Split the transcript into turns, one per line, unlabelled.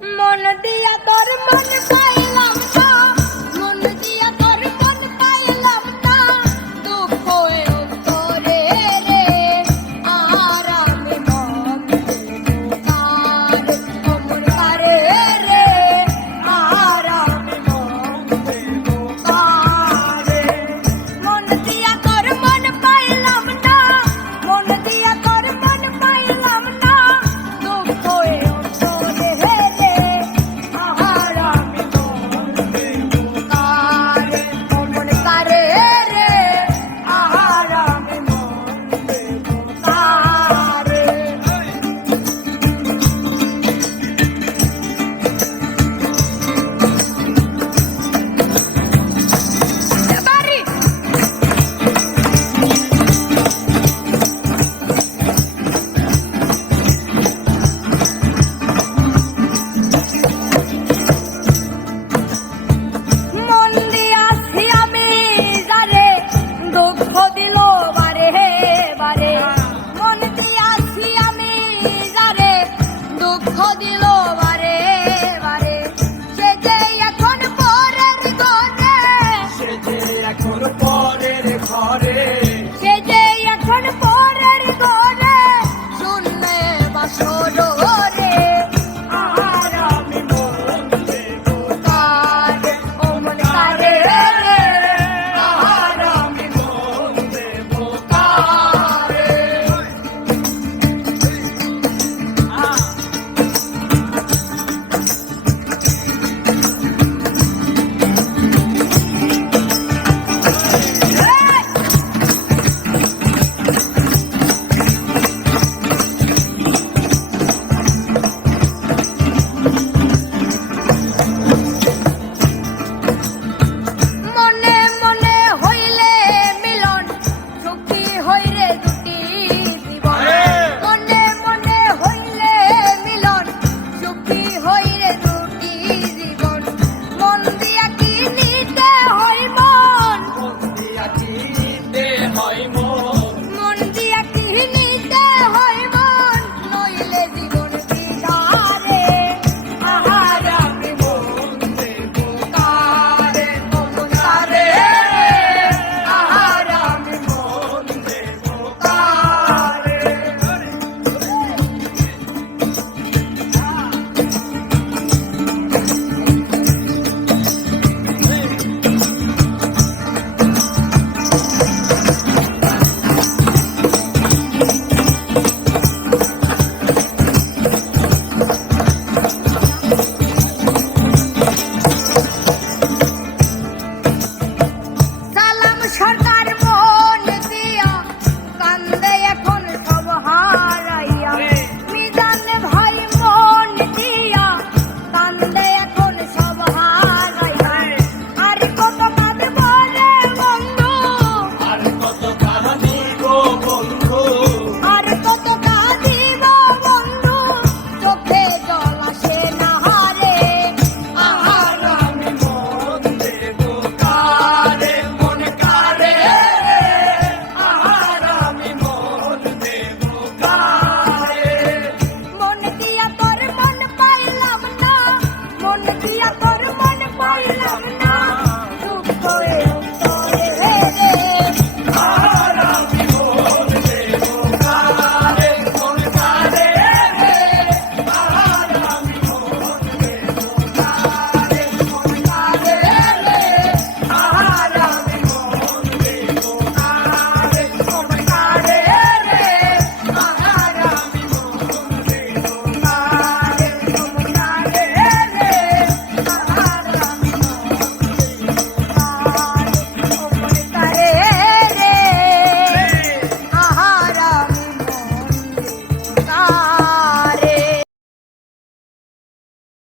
মন দিয়া তোর মন সরকার